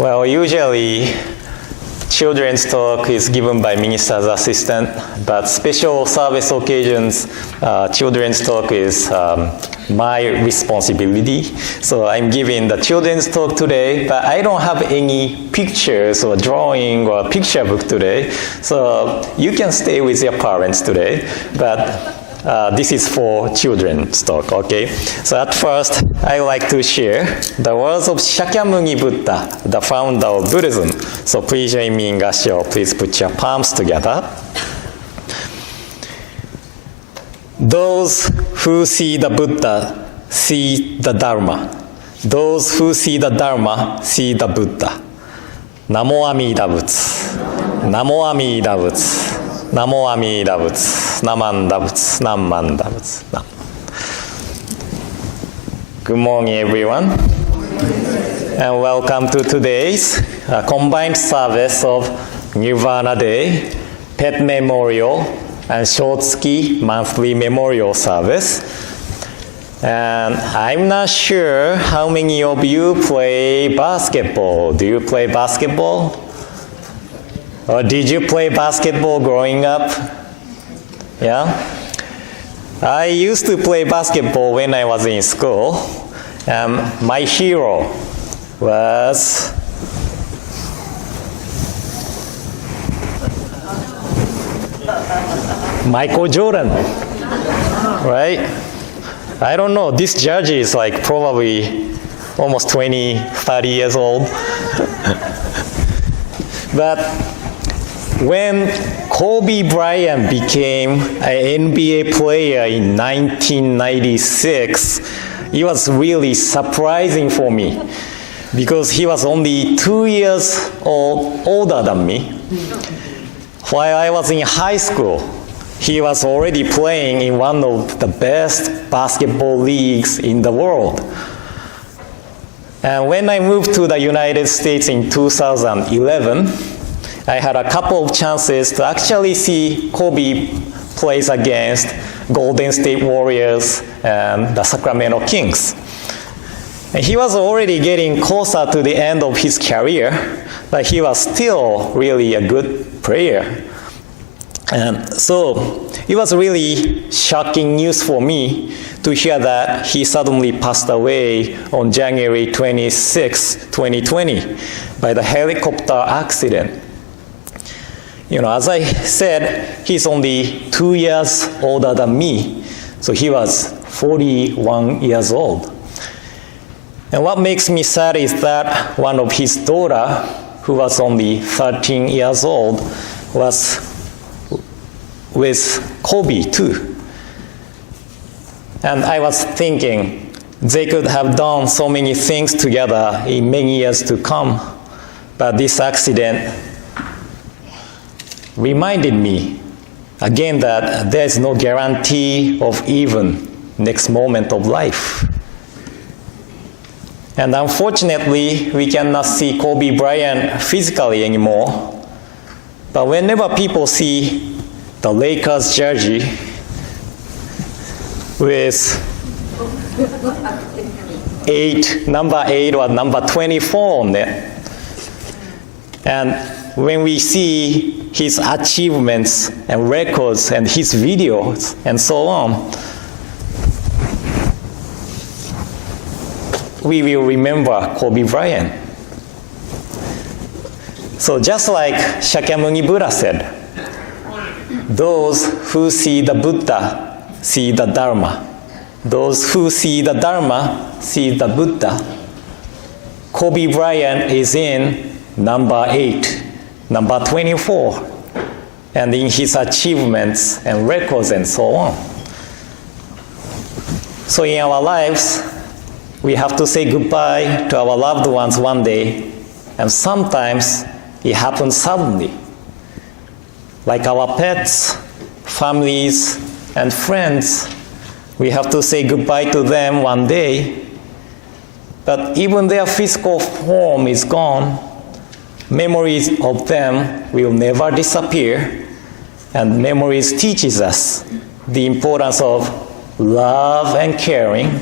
Well, usually children's talk is given by minister's assistant, but special service occasions, children's talk is my responsibility. So I'm giving the children's talk today, but I don't have any pictures or drawing or picture book today. So you can stay with your parents today, but this is for children's talk, okay? So at first, I would like to share the words of Shakyamuni Buddha, the founder of Buddhism. So please join me in Gassho. Please put your palms together. Those who see the Buddha see the Dharma. Those who see the Dharma see the Buddha. Namo Amida Butsu. Namo Amida Butsu. Namo Amida Butsu. Namanda Butsu. Namanda Butsu. Nam. Good morning, everyone. And welcome to today's combined service of Nirvana Day, Pet Memorial, and Shotsuki monthly memorial service. And I'm not sure how many of you play basketball. Do you play basketball? Or did you play basketball growing up? Yeah? I used to play basketball when I was in school. My hero was Michael Jordan, right? I don't know, this jersey is like probably almost 20, 30 years old. But when Kobe Bryant became an NBA player in 1996, it was really surprising for me because he was only 2 years older than me. While I was in high school, he was already playing in one of the best basketball leagues in the world. And when I moved to the United States in 2011, I had a couple of chances to actually see Kobe plays against Golden State Warriors and the Sacramento Kings. And he was already getting closer to the end of his career, but he was still really a good player. And so it was really shocking news for me to hear that he suddenly passed away on January 26, 2020 by the helicopter accident. You know, as I said, he's only 2 years older than me, so he was 41 years old. And what makes me sad is that one of his daughter, who was only 13 years old, was with Kobe too. And I was thinking they could have done so many things together in many years to come, but this accident reminded me again that there is no guarantee of even next moment of life. And unfortunately, we cannot see Kobe Bryant physically anymore. But whenever people see the Lakers jersey with number 8 or number 24 on it, and when we see his achievements and records and his videos and so on, we will remember Kobe Bryant. So just like Shakyamuni Buddha said, those who see the Buddha see the Dharma. Those who see the Dharma see the Buddha. Kobe Bryant is in number 8, number 24, and in his achievements and records and so on. So in our lives, we have to say goodbye to our loved ones one day, and sometimes it happens suddenly. Like our pets, families, and friends, we have to say goodbye to them one day, but even their physical form is gone, memories of them will never disappear, and memories teaches us the importance of love and caring,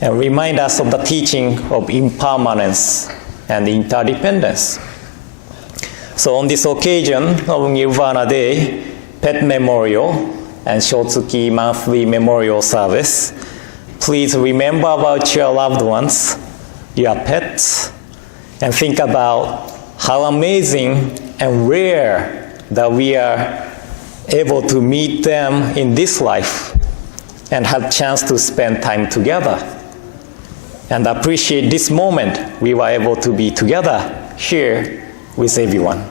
and remind us of the teaching of impermanence and interdependence. So on this occasion of Nirvana Day, Pet Memorial and Shotsuki Monthly Memorial Service, please remember about your loved ones, your pets, and think about how amazing and rare that we are able to meet them in this life and have chance to spend time together. And appreciate this moment we were able to be together here with everyone.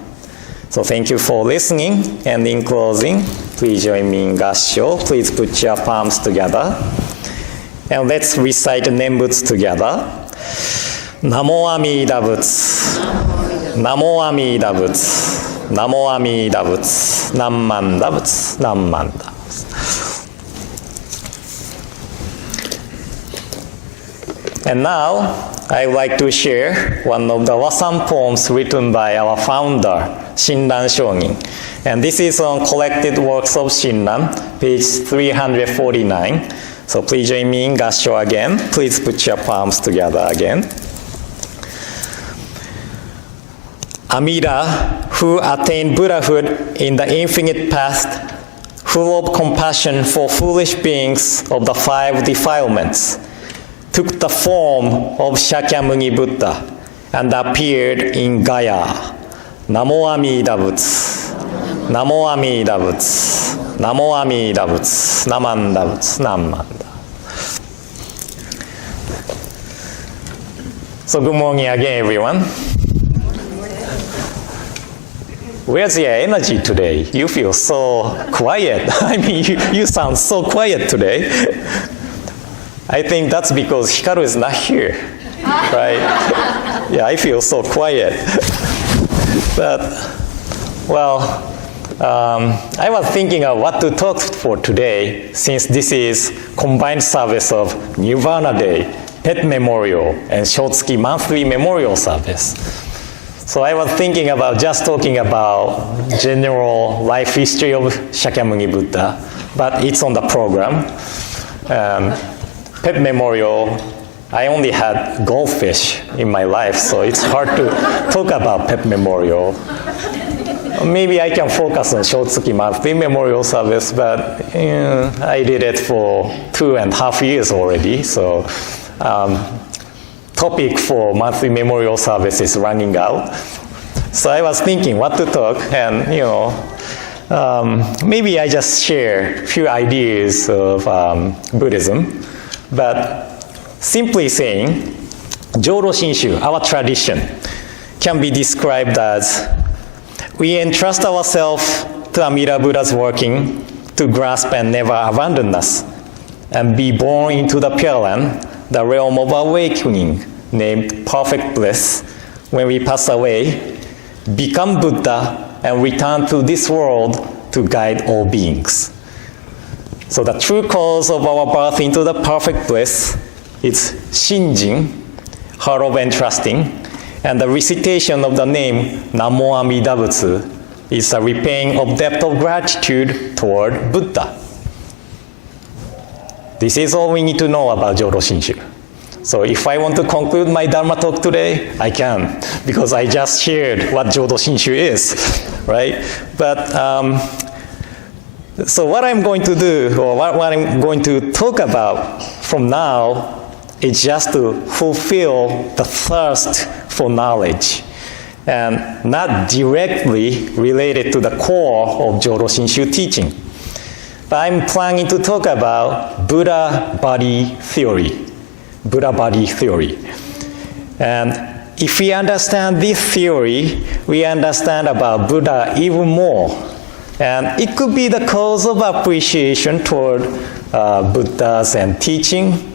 So thank you for listening, and in closing, please join me in Gassho. Please put your palms together. And let's recite the Nembutsu together. Namo Amida Butsu. Namo Amida Butsu. Namo Amida Butsu. Nammanda Butsu. Nammanda. And now, I would like to share one of the Wasan poems written by our founder, Shinran Shōnin. And this is on Collected Works of Shinran, page 349. So please join me in Gassho again. Please put your palms together again. Amida, who attained Buddhahood in the infinite past, full of compassion for foolish beings of the 5 defilements, took the form of Shakyamuni Buddha and appeared in Gaya. Namo Amida Butsu. Namo Amida Butsu. Namo Amida Butsu. Namanda Butsu. Namanda. So good morning again, everyone. Where's your energy today? You feel so quiet. I mean, you sound so quiet today. I think that's because Hikaru is not here, right? Yeah, I feel so quiet. But, well, I was thinking of what to talk for today, since this is combined service of Nirvana Day, Pet Memorial, and Shotsuki Monthly Memorial Service. So I was thinking about just talking about general life history of Shakyamuni Buddha, but it's on the program. Pet Memorial, I only had goldfish in my life, so it's hard to talk about Pet Memorial. Maybe I can focus on Shotsuki Monthly Memorial Service, but I did it for 2.5 years already, so topic for monthly memorial service is running out. So I was thinking what to talk, and maybe I just share a few ideas of Buddhism. But simply saying, Jōdo Shinshu, our tradition, can be described as we entrust ourselves to Amida Buddha's working to grasp and never abandon us, and be born into the Pure Land, the realm of awakening, named perfect bliss. When we pass away, become Buddha, and return to this world to guide all beings. So the true cause of our birth into the perfect bliss is Shinjin, heart of entrusting, and the recitation of the name Namo Amida Butsu is a repaying of debt of gratitude toward Buddha. This is all we need to know about Jōdo Shinshu. So if I want to conclude my Dharma talk today, I can, because I just shared what Jōdo Shinshu is, right? But so what I'm going to do, or what I'm going to talk about from now, is just to fulfill the thirst for knowledge, and not directly related to the core of Jōdo Shinshu teaching. But I'm planning to talk about Buddha body theory. Buddha body theory. And if we understand this theory, we understand about Buddha even more. And it could be the cause of appreciation toward Buddhas and teaching,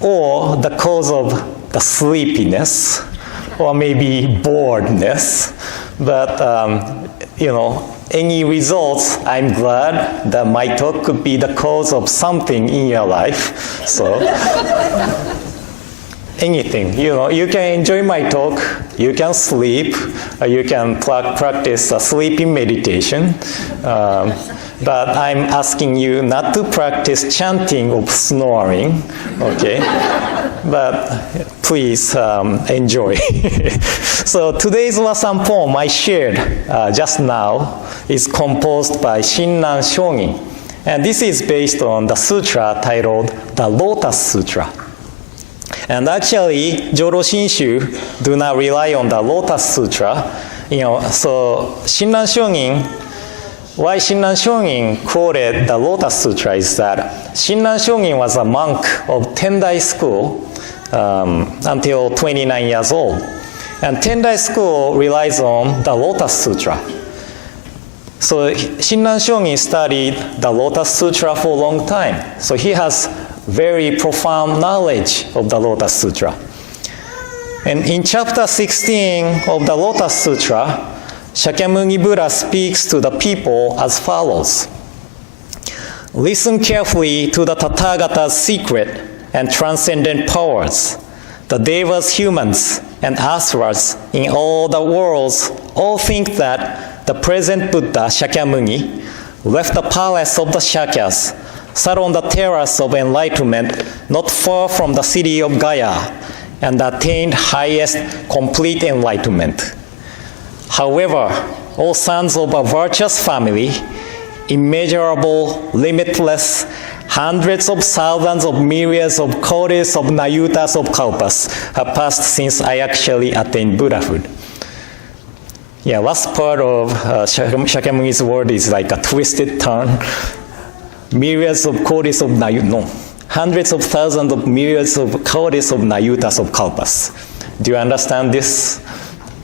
or the cause of the sleepiness, or maybe boredness. But, any results, I'm glad that my talk could be the cause of something in your life. So, anything, you can enjoy my talk, you can sleep, you can practice a sleeping meditation, but I'm asking you not to practice chanting or snoring, okay? But please enjoy. So today's lesson poem I shared just now is composed by Shinran Shogin. And this is based on the sutra titled the Lotus Sutra. And actually, Joro Shinshu do not rely on the Lotus Sutra. So Shinran Shogin, why Shinran Shogin quoted the Lotus Sutra is that Shinran Shogin was a monk of Tendai school until 29 years old. And Tendai school relies on the Lotus Sutra. So Shinran Shogin studied the Lotus Sutra for a long time. So he has very profound knowledge of the Lotus Sutra. And in chapter 16 of the Lotus Sutra, Shakyamuni Buddha speaks to the people as follows. Listen carefully to the Tathagata's secret and transcendent powers. The Devas, humans, and Asuras in all the worlds all think that the present Buddha, Shakyamuni, left the palace of the Shakyas, sat on the terrace of enlightenment not far from the city of Gaya, and attained highest complete enlightenment. However, all sons of a virtuous family, immeasurable, limitless, hundreds of thousands of myriads of kotis of nayutas of kalpas have passed since I actually attained Buddhahood. Yeah, last part of Shakyamuni's word is like a twisted turn. Myriads of kotis of nayutas, hundreds of thousands of myriads of kotis of nayutas of kalpas. Do you understand this?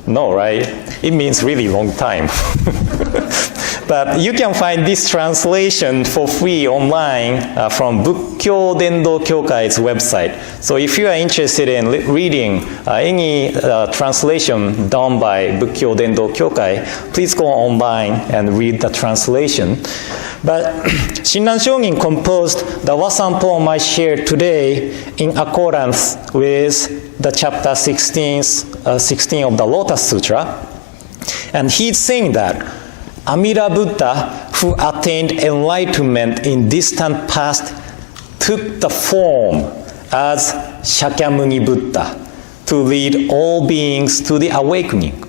No, right? It means really long time. But you can find this translation for free online from Bukkyo Dendo Kyokai's website. So if you are interested in reading any translation done by Bukkyo Dendo Kyokai, please go online and read the translation. But Shinran Shogin composed the lesson poem I shared today in accordance with the chapter 16 of the Lotus Sutra. And he's saying that Amida Buddha, who attained enlightenment in distant past, took the form as Shakyamuni Buddha to lead all beings to the awakening.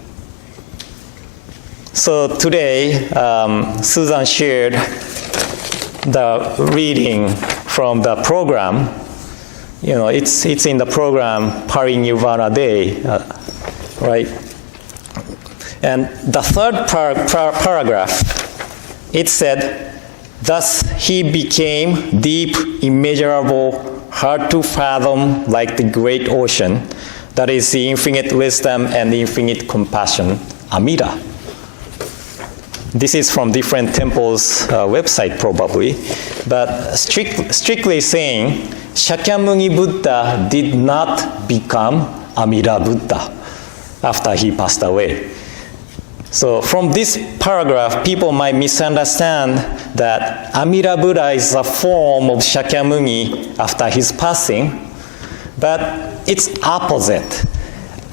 So today, Susan shared the reading from the program. It's in the program Parinirvana Day, right? And the third paragraph, it said, thus he became deep, immeasurable, hard to fathom like the great ocean, that is the infinite wisdom and the infinite compassion, Amida. This is from different temples' website probably, but strictly saying, Shakyamuni Buddha did not become Amida Buddha after he passed away. So from this paragraph, people might misunderstand that Amida Buddha is a form of Shakyamuni after his passing, but it's opposite.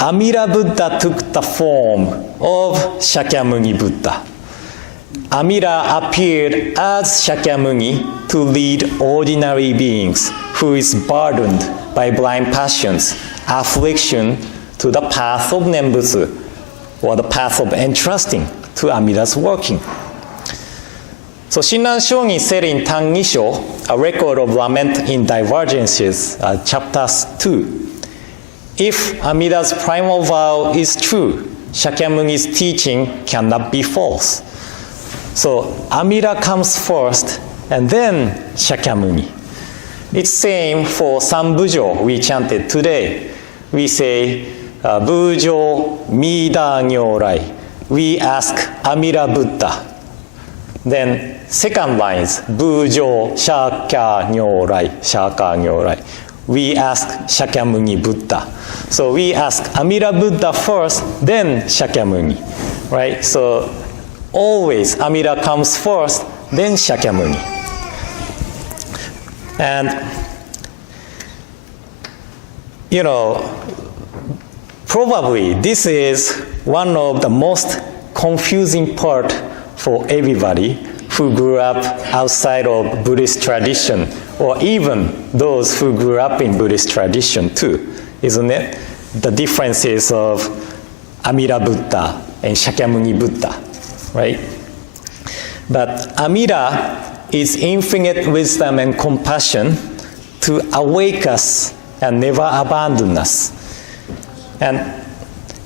Amida Buddha took the form of Shakyamuni Buddha. Amida appeared as Shakyamuni to lead ordinary beings who is burdened by blind passions, affliction, to the path of Nembutsu, or the path of entrusting to Amida's working. So Shinran Shogin said in Tangisho, a record of lament in divergences, chapter 2, if Amida's primal vow is true, Shakyamuni's teaching cannot be false. So Amida comes first, and then Shakyamuni. It's same for Sambujo we chanted today. We say, Bujo Mida Nyorai. We ask Amida Buddha. Then second lines, Bujo Shakya Nyorai, Shaka Nyorai. We ask Shakyamuni Buddha. So we ask Amida Buddha first, then Shakyamuni, right? So always Amida comes first, then Shakyamuni. And, probably this is one of the most confusing part for everybody who grew up outside of Buddhist tradition, or even those who grew up in Buddhist tradition too, isn't it? The differences of Amida Buddha and Shakyamuni Buddha, right? But Amida is infinite wisdom and compassion to awake us and never abandon us. And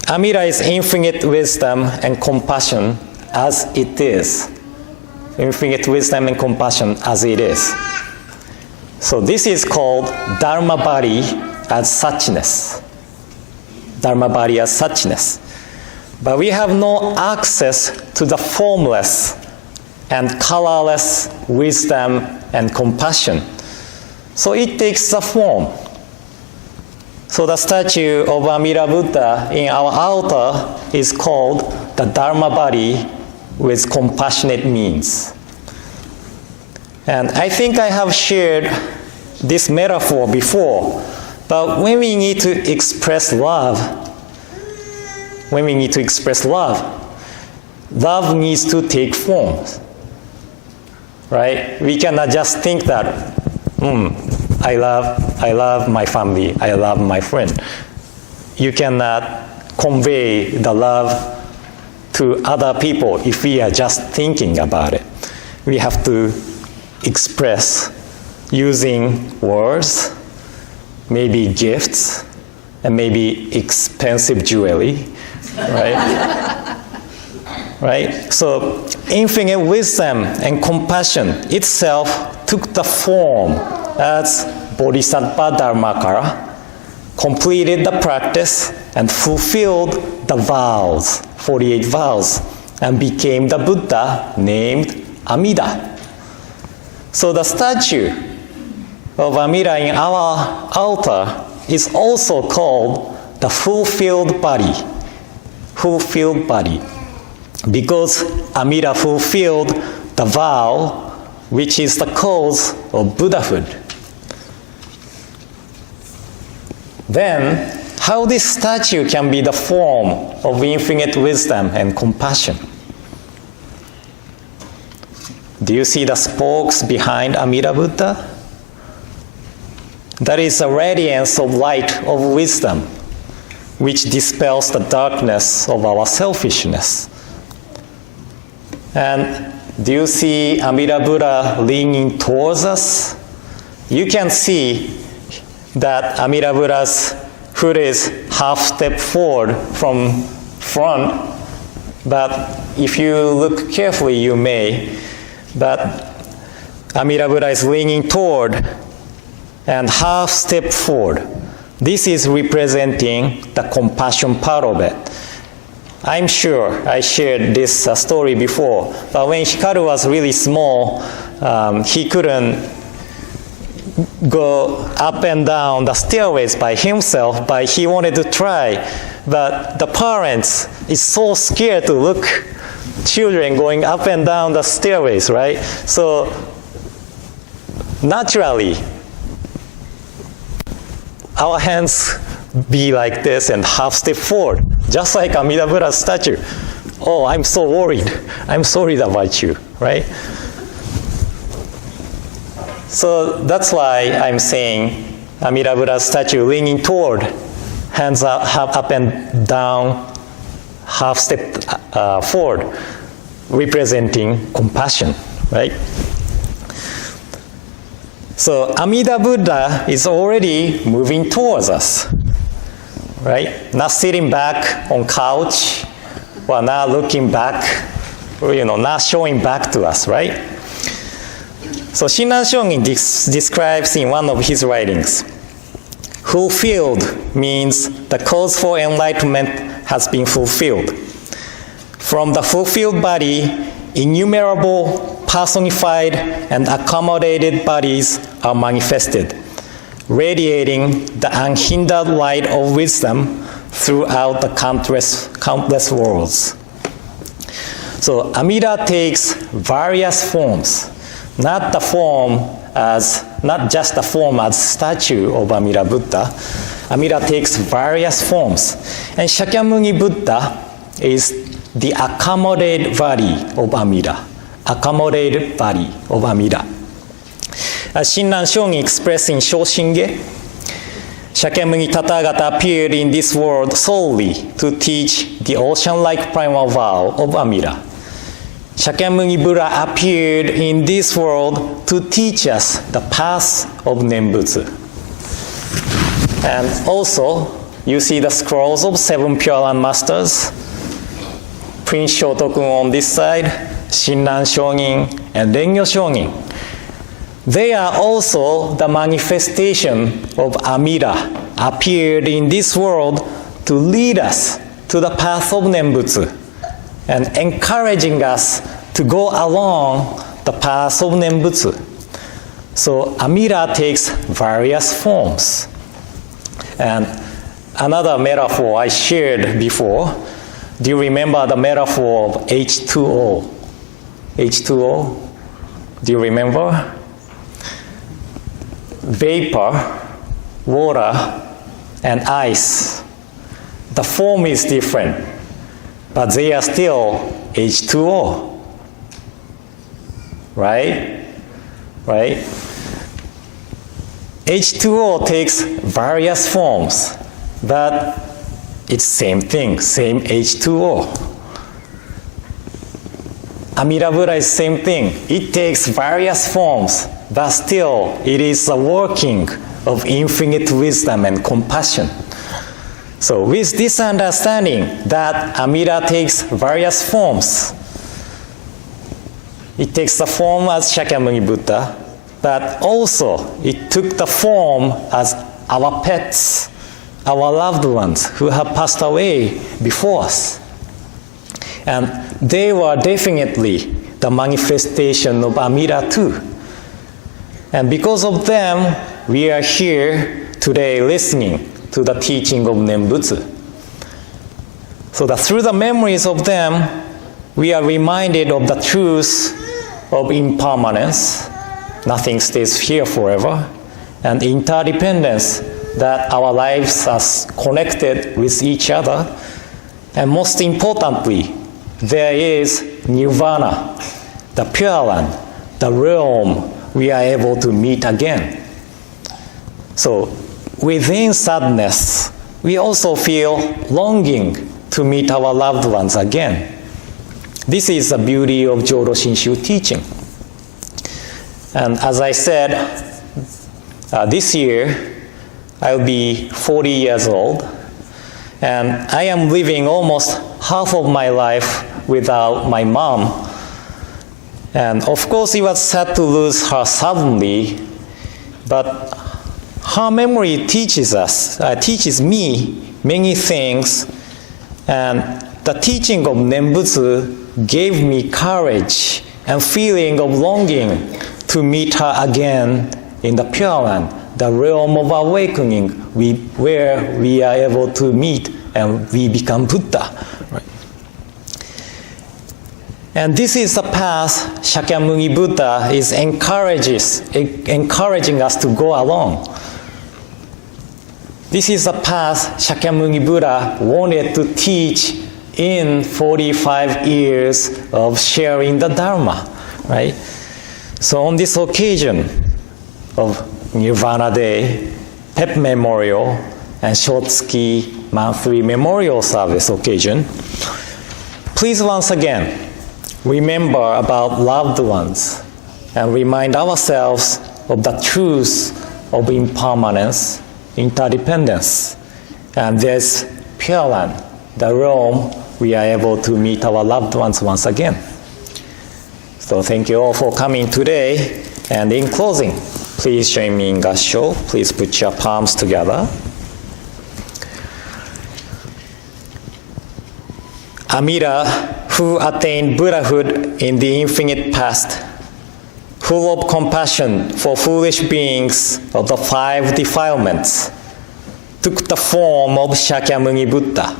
Amida is infinite wisdom and compassion as it is. Infinite wisdom and compassion as it is. So this is called Dharma body as suchness. Dharma body as suchness. But we have no access to the formless and colorless wisdom and compassion. So it takes the form. So the statue of Amida Buddha in our altar is called the Dharma body with compassionate means. And I think I have shared this metaphor before, but when we need to express love, love needs to take form, right? We cannot just think that, I love my family, I love my friend. You cannot convey the love to other people if we are just thinking about it. We have to express using words, maybe gifts, and maybe expensive jewelry, right? Right? So infinite wisdom and compassion itself took the form as Bodhisattva Dharmakara, completed the practice and fulfilled the vows, 48 vows, and became the Buddha named Amida. So the statue of Amida in our altar is also called the fulfilled body, because Amida fulfilled the vow, which is the cause of Buddhahood. Then, how this statue can be the form of infinite wisdom and compassion? Do you see the spokes behind Amida Buddha? That is a radiance of light of wisdom, which dispels the darkness of our selfishness. And do you see Amida Buddha leaning towards us? You can see that Amida Buddha's foot is half step forward from front, but if you look carefully, you may. But Amida Buddha is leaning toward and half step forward. This is representing the compassion part of it. I'm sure I shared this story before, but when Hikaru was really small, he couldn't go up and down the stairways by himself, but he wanted to try. But the parents is so scared to look children going up and down the stairways, right? So naturally, our hands be like this and half step forward, just like Amida Buddha's statue. Oh, I'm so worried. I'm sorry about you, right? So that's why I'm saying Amida Buddha's statue leaning toward, hands up and down, half step forward, representing compassion, right? So Amida Buddha is already moving towards us, right? Not sitting back on couch, or not looking back, or not showing back to us, right? So Shinran Shongin describes in one of his writings, fulfilled means the cause for enlightenment has been fulfilled. From the fulfilled body, innumerable personified and accommodated bodies are manifested, radiating the unhindered light of wisdom throughout the countless worlds. So Amida takes various forms, not just the form as statue of Amida Buddha. Amida takes various forms, and Shakyamuni Buddha is the accommodated body of Amida, accommodated body of Amida. As Shinran Shongin expressed in Shoshinge, Shakyamuni Tathagata appeared in this world solely to teach the ocean-like primal vow of Amida. Shakyamuni Buddha appeared in this world to teach us the path of Nembutsu. And also, you see the scrolls of 7 Pure Land Masters, Prince Shotokun on this side, Shinran Shongin, and Rengyo Shongin. They are also the manifestation of Amida, appeared in this world to lead us to the path of Nembutsu and encouraging us to go along the path of Nembutsu. So Amida takes various forms. And another metaphor I shared before, do you remember the metaphor of H2O? H2O, do you remember? Vapor, water, and ice. The form is different, but they are still H2O. Right? Right? H2O takes various forms, but it's same thing, same H2O. Amida Buddha is same thing. It takes various forms, but still it is a working of infinite wisdom and compassion. So with this understanding that Amida takes various forms, it takes the form as Shakyamuni Buddha, but also it took the form as our pets, our loved ones who have passed away before us. And they were definitely the manifestation of Amida too. And because of them, we are here today listening to the teaching of Nembutsu. So that through the memories of them, we are reminded of the truth of impermanence, nothing stays here forever, and interdependence, that our lives are connected with each other. And most importantly, there is nirvana, the Pure Land, the realm we are able to meet again. So within sadness, we also feel longing to meet our loved ones again. This is the beauty of Jodo Shinshu teaching. And as I said, this year I'll be 40 years old, and I am living almost half of my life without my mom. And of course, it was sad to lose her suddenly, but her memory teaches me many things, and the teaching of Nembutsu gave me courage and feeling of longing to meet her again in the Pure Land, the realm of awakening, where we are able to meet and we become Buddha. Right? And this is the path Shakyamuni Buddha is encouraging us to go along. This is the path Shakyamuni Buddha wanted to teach in 45 years of sharing the Dharma, right? So on this occasion of Nirvana Day, PEP Memorial, and Shotsuki Monthly Memorial Service occasion, please once again remember about loved ones and remind ourselves of the truth of impermanence, interdependence, and there's Pure Land, the realm we are able to meet our loved ones once again. So thank you all for coming today. And in closing, please join me in Gassho. Please put your palms together. Amida, who attained Buddhahood in the infinite past, full of compassion for foolish beings of the 5 defilements, took the form of Shakyamuni Buddha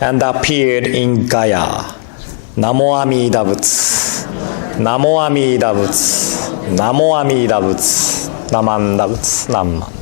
and appeared in Gaya. Namo Amida Butsu. Namo Amida Butsu. Namo Amida Butsu. Namanda Butsu. Namma.